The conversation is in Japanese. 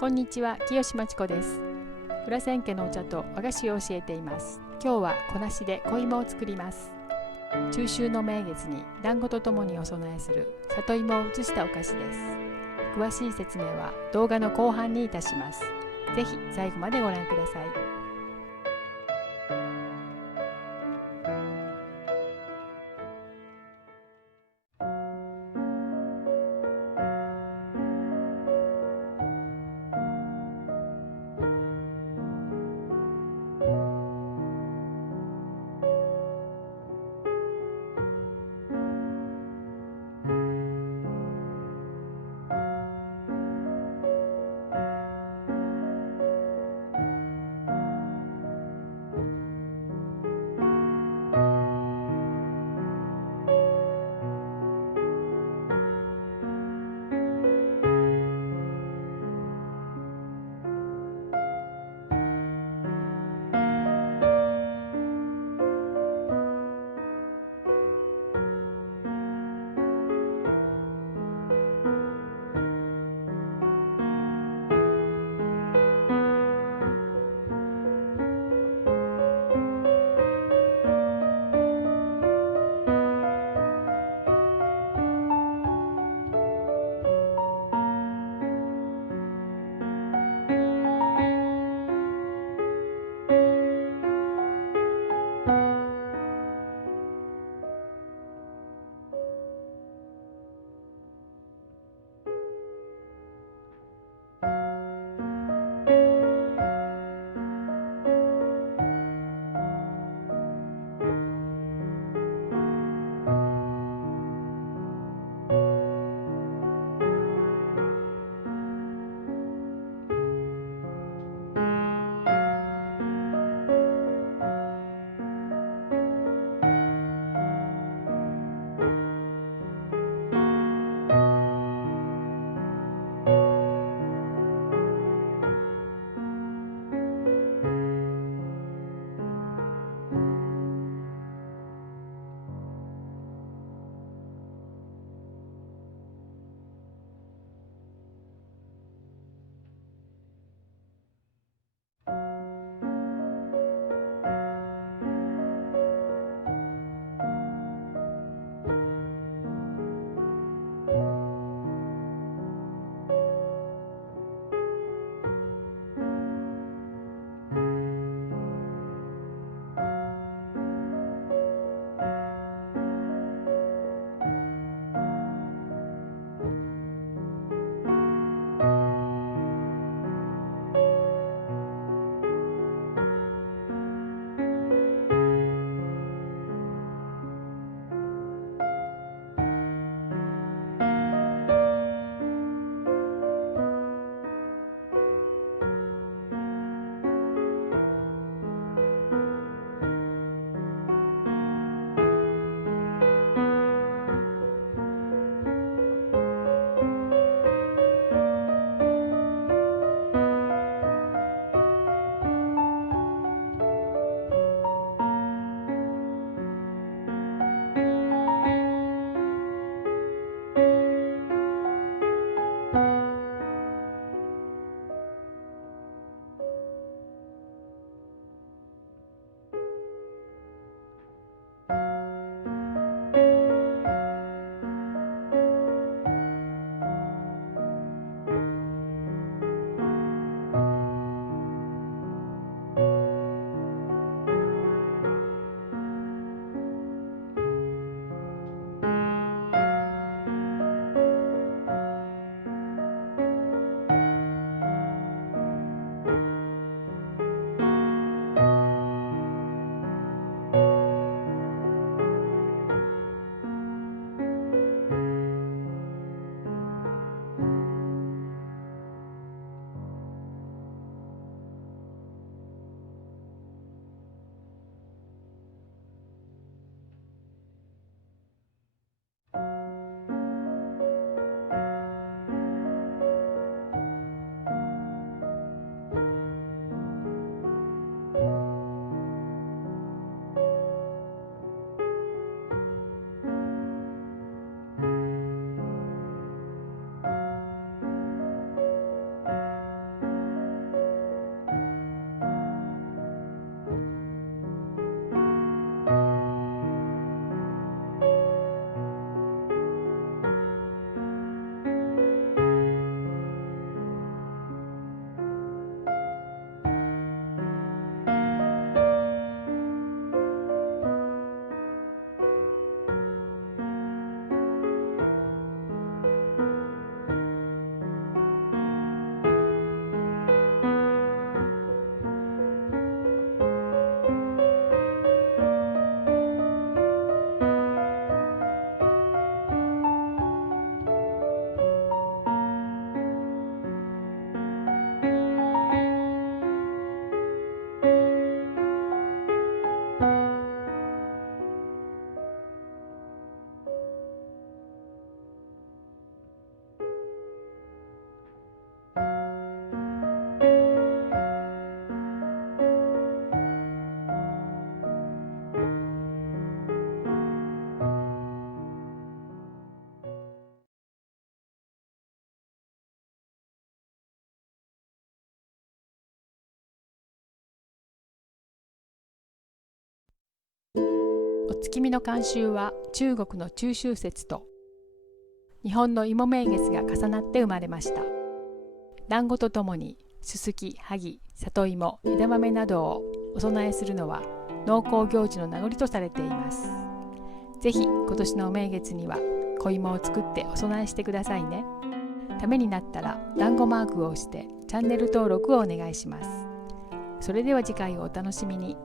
こんにちは、清島千子です。裏千家のお茶と和菓子を教えています。今日はこなしで小芋を作ります。中秋の名月に団子とともにお供えする里芋を移したお菓子です。詳しい説明は動画の後半にいたします。ぜひ最後までご覧ください。月見の慣習は中国の中秋節と日本の芋名月が重なって生まれました。団子とともにすすき、萩、里芋、枝豆などをお供えするのは農耕行事の名残とされています。ぜひ今年の名月には小芋を作ってお供えしてくださいね。ためになったら団子マークを押してチャンネル登録をお願いします。それでは次回をお楽しみに。